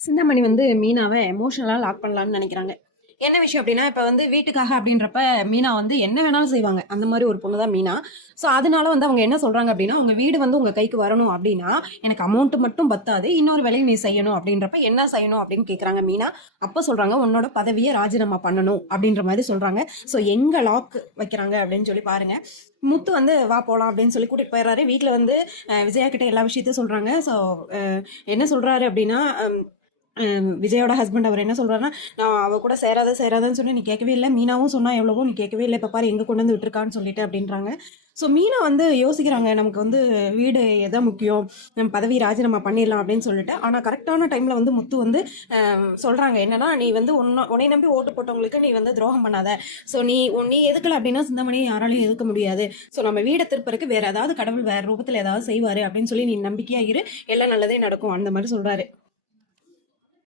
சிந்தாமணி வந்து மீனாவ எமோஷனலா லாக் பண்ணலான்னு நினைக்கிறாங்க. என்ன விஷயம் அப்படின்னா, இப்ப வந்து வீட்டுக்காக அப்படின்றப்ப மீனா வந்து என்ன வேணாலும் செய்வாங்க. அந்த மாரி ஒரு பொண்ணு தான் மீனா. ஸோ, அதனால வந்து அவங்க என்ன சொல்றாங்க அப்படின்னா, "உங்க வீடு வந்து உங்க கைக்கு வரணும் அப்படின்னா, எனக்கு அமௌண்ட் மட்டும் பத்தாது. இன்னொரு வேலையும் நீ செய்யணும்." அப்படின்றப்ப, "என்ன செய்யணும்?" அப்படின்னு கேட்குறாங்க மீனா. அப்ப சொல்றாங்க, "உன்னோட பதவிய ராஜினாமா பண்ணணும்." அப்படின்ற மாரி சொல்றாங்க. ஸோ, எங்க லாக் வைக்கிறாங்க அப்படின்னு சொல்லி பாருங்க. முத்து வந்து, "வா போலாம்." அப்படின்னு சொல்லி கூட்டிட்டு போயிடுறாரு. வீட்ல வந்து விஜயா கிட்ட எல்லா விஷயத்தையும் சொல்றாங்க. ஸோ, அ என்ன சொல்றாரு அப்படின்னா, விஜயோட ஹஸ்பண்ட் அவர் என்ன சொல்றாருன்னா, நான் அவ கூட சேராதன்னு சொன்னேன், நீ கேட்கவே இல்ல. மீனாவும் சொன்னா எவ்வளவோ, நீ கேட்கவே இல்ல. இப்ப பாரு எங்க கொண்டு வந்து விட்டுருக்கான்னு சொல்லிட்டு அப்படின்றாங்க. ஸோ மீனா வந்து யோசிக்கிறாங்க, நமக்கு வந்து வீடு எதான் முக்கியம், நம்ம பதவி ராஜினாமா பண்ணிடலாம் அப்படின்னு சொல்லிட்டு. ஆனா கரெக்டான டைம்ல வந்து முத்து வந்து சொல்றாங்க என்னன்னா, நீ வந்து உன்னை நம்பி ஓட்டு போட்டவங்களுக்கு நீ வந்து துரோகம் பண்ணாத. ஸோ நீ எதுக்கல அப்படின்னா சிந்தாமணியை யாராலையும் எதுக்க முடியாது. ஸோ நம்ம வீடை திருப்பறதுக்கு வேற ஏதாவது கடவுள் வேற ரூபத்துல ஏதாவது செய்வாரு அப்படின்னு சொல்லி நீ நம்பிக்கையா இரு, எல்லாம் நல்லதே நடக்கும் அந்த மாதிரி சொல்றாரு.